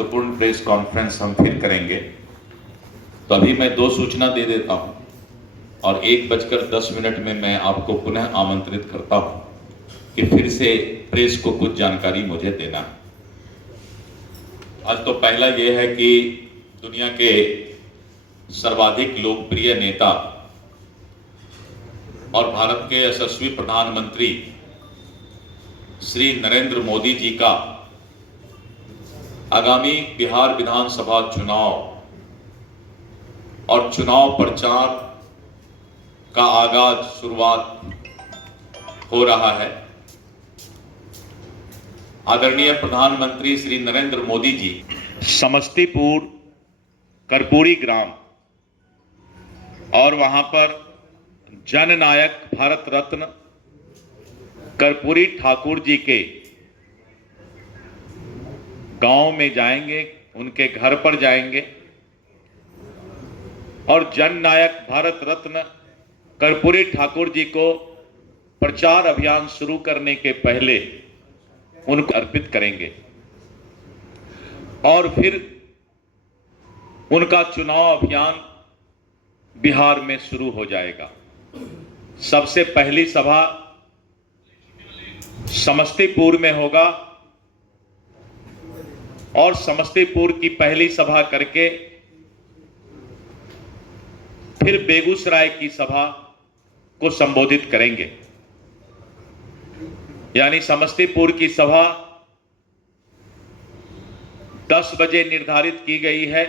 महत्वपूर्ण press conference हम फिर करेंगे, तो अभी मैं 2 सूचना दे देता हूं और 1:10 में मैं आपको पुनः आमंत्रित करता हूं कि फिर से प्रेस को कुछ जानकारी मुझे देना है। आज तो पहला ये है कि दुनिया के सर्वाधिक लोकप्रिय नेता और भारत के यशस्वी प्रधानमंत्री श्री नरेंद्र मोदी जी का आगामी बिहार विधानसभा चुनाव और चुनाव प्रचार का आगाज शुरुआत हो रहा है। आदरणीय प्रधानमंत्री श्री नरेंद्र मोदी जी समस्तीपुर कर्पूरी ग्राम और वहां पर जननायक भारत रत्न कर्पूरी ठाकुर जी के गांव में जाएंगे, उनके घर पर जाएंगे और जननायक भारत रत्न कर्पूरी ठाकुर जी को प्रचार अभियान शुरू करने के पहले उनको अर्पित करेंगे और फिर उनका चुनाव अभियान बिहार में शुरू हो जाएगा। सबसे पहली सभा समस्तीपुर में होगा और समस्तीपुर की पहली सभा करके फिर बेगूसराय की सभा को संबोधित करेंगे। यानी समस्तीपुर की सभा 10 बजे निर्धारित की गई है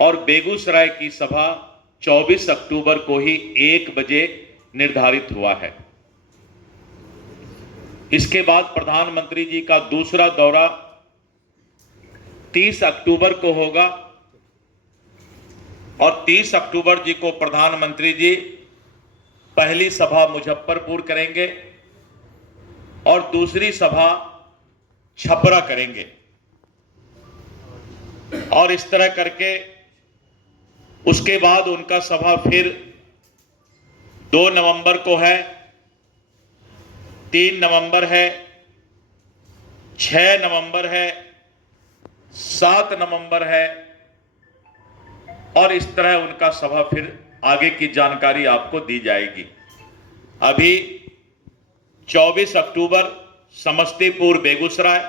और बेगूसराय की सभा 24 अक्टूबर को ही 1 बजे निर्धारित हुआ है। इसके बाद प्रधानमंत्री जी का दूसरा दौरा 30 अक्टूबर को होगा और 30 अक्टूबर जी को प्रधानमंत्री जी पहली सभा मुजफ्फरपुर करेंगे और दूसरी सभा छपरा करेंगे और इस तरह करके उसके बाद उनका सभा फिर 2 नवंबर को है, 3 नवंबर है, 6 नवंबर है, 7 नवंबर है और इस तरह उनका सभा फिर आगे की जानकारी आपको दी जाएगी। अभी 24 अक्टूबर समस्तीपुर बेगूसराय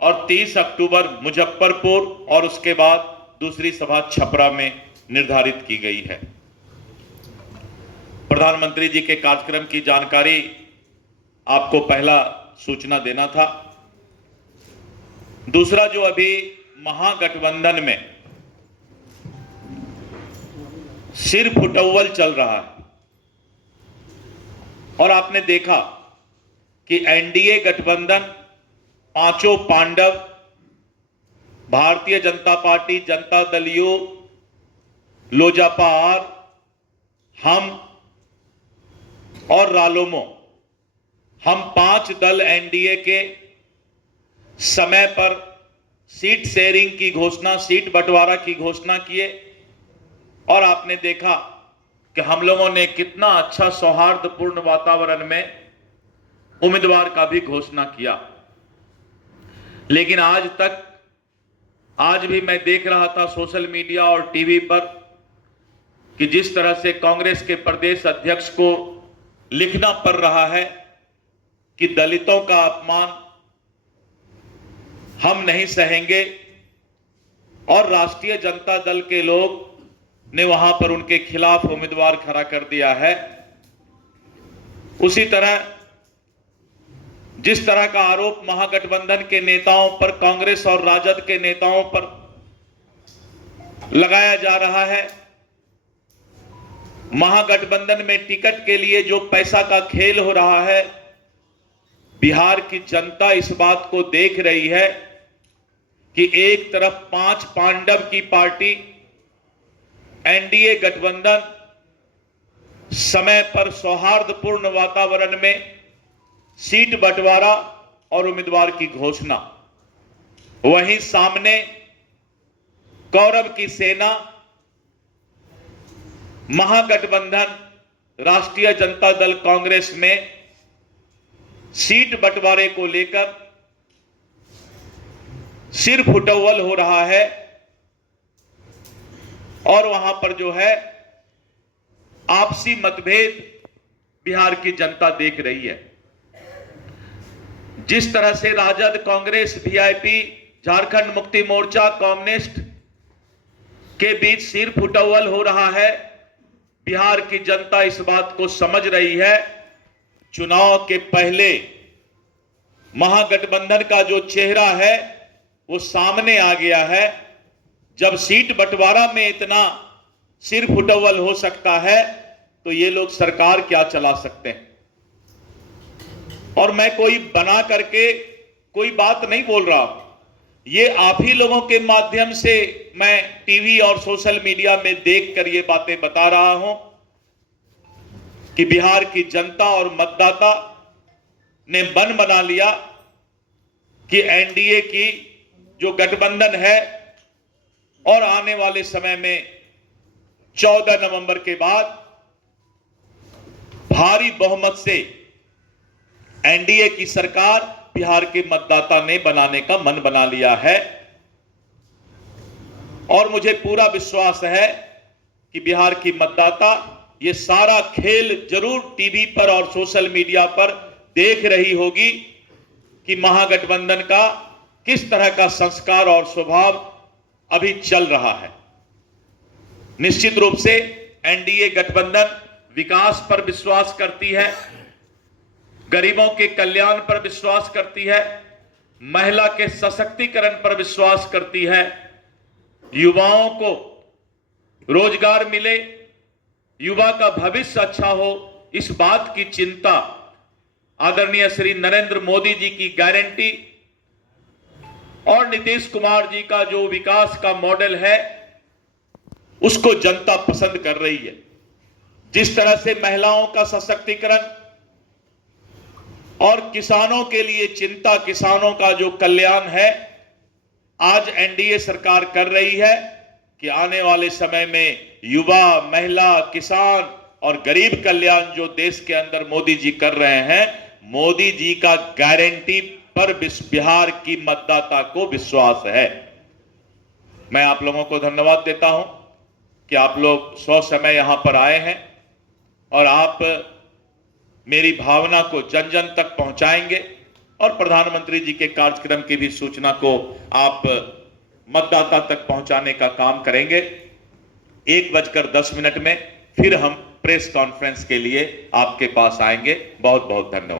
और 30 अक्टूबर मुजफ्फरपुर और उसके बाद दूसरी सभा छपरा में निर्धारित की गई है। प्रधानमंत्री जी के कार्यक्रम की जानकारी आपको पहला सूचना देना था। दूसरा, जो अभी महागठबंधन में सिर फुटौल चल रहा है और आपने देखा कि एनडीए गठबंधन पांचों Pandav Bharatiya Janata party, Janata Dal you, Lojpa are, हम और रालोमो, हम 5 दल एनडीए के समय पर सीट शेयरिंग की घोषणा, सीट बंटवारा की घोषणा किए और आपने देखा कि हम लोगों ने कितना अच्छा सौहार्दपूर्ण वातावरण में उम्मीदवार का भी घोषणा किया। लेकिन आज भी मैं देख रहा था सोशल मीडिया और टीवी पर कि जिस तरह से कांग्रेस के प्रदेश अध्यक्ष को लिखना पड़ रहा है कि दलितों का अपमान हम नहीं सहेंगे और राष्ट्रीय जनता दल के लोग ने वहां पर उनके खिलाफ उम्मीदवार खड़ा कर दिया है। उसी तरह जिस तरह का आरोप महागठबंधन के नेताओं पर, कांग्रेस और राजद के नेताओं पर लगाया जा रहा है, महागठबंधन में टिकट के लिए जो पैसा का खेल हो रहा है, बिहार की जनता इस बात को देख रही है कि एक तरफ 5 पांडव की पार्टी एनडीए गठबंधन समय पर सौहार्दपूर्ण वातावरण में सीट बंटवारा और उम्मीदवार की घोषणा, वहीं सामने कौरव की सेना महागठबंधन राष्ट्रीय जनता दल कांग्रेस में सीट बंटवारे को लेकर सिर फुटौल हो रहा है और वहां पर जो है आपसी मतभेद बिहार की जनता देख रही है। जिस तरह से राजद, कांग्रेस, वीआईपी, झारखंड मुक्ति मोर्चा, कम्युनिस्ट के बीच सिर फुटौल हो रहा है, बिहार की जनता इस बात को समझ रही है। चुनाव के पहले महागठबंधन का जो चेहरा है वो सामने आ गया है। जब सीट बंटवारा में इतना सिर फुटौल हो सकता है तो ये लोग सरकार क्या चला सकते हैं। और मैं कोई बना करके कोई बात नहीं बोल रहा, ये आप ही लोगों के माध्यम से मैं टीवी और सोशल मीडिया में देखकर ये बातें बता रहा हूं कि बिहार की जनता और मतदाता ने मन बना लिया कि एनडीए की जो गठबंधन है और आने वाले समय में 14 नवंबर के बाद भारी बहुमत से एनडीए की सरकार बिहार के मतदाता ने बनाने का मन बना लिया है। और मुझे पूरा विश्वास है कि बिहार की मतदाता ये सारा खेल जरूर टीवी पर और सोशल मीडिया पर देख रही होगी कि महागठबंधन का किस तरह का संस्कार और स्वभाव अभी चल रहा है। निश्चित रूप से एनडीए गठबंधन विकास पर विश्वास करती है, गरीबों के कल्याण पर विश्वास करती है, महिला के सशक्तिकरण पर विश्वास करती है, युवाओं को रोजगार मिले, युवा का भविष्य अच्छा हो, इस बात की चिंता आदरणीय श्री नरेंद्र मोदी जी की गारंटी और नीतीश कुमार जी का जो विकास का मॉडल है उसको जनता पसंद कर रही है। जिस तरह से महिलाओं का सशक्तिकरण और किसानों के लिए चिंता, किसानों का जो कल्याण है आज एनडीए सरकार कर रही है कि आने वाले समय में युवा, महिला, किसान और गरीब कल्याण जो देश के अंदर मोदी जी कर रहे हैं, मोदी जी का गारंटी पर बिहार की मतदाता को विश्वास है। मैं आप लोगों को धन्यवाद देता हूं कि आप लोग समय यहां पर आए हैं और आप मेरी भावना को जन जन तक पहुंचाएंगे और प्रधानमंत्री जी के कार्यक्रम की भी सूचना को आप मतदाता तक पहुंचाने का काम करेंगे। 1:10 में फिर हम प्रेस कॉन्फ्रेंस के लिए आपके पास आएंगे। बहुत बहुत धन्यवाद।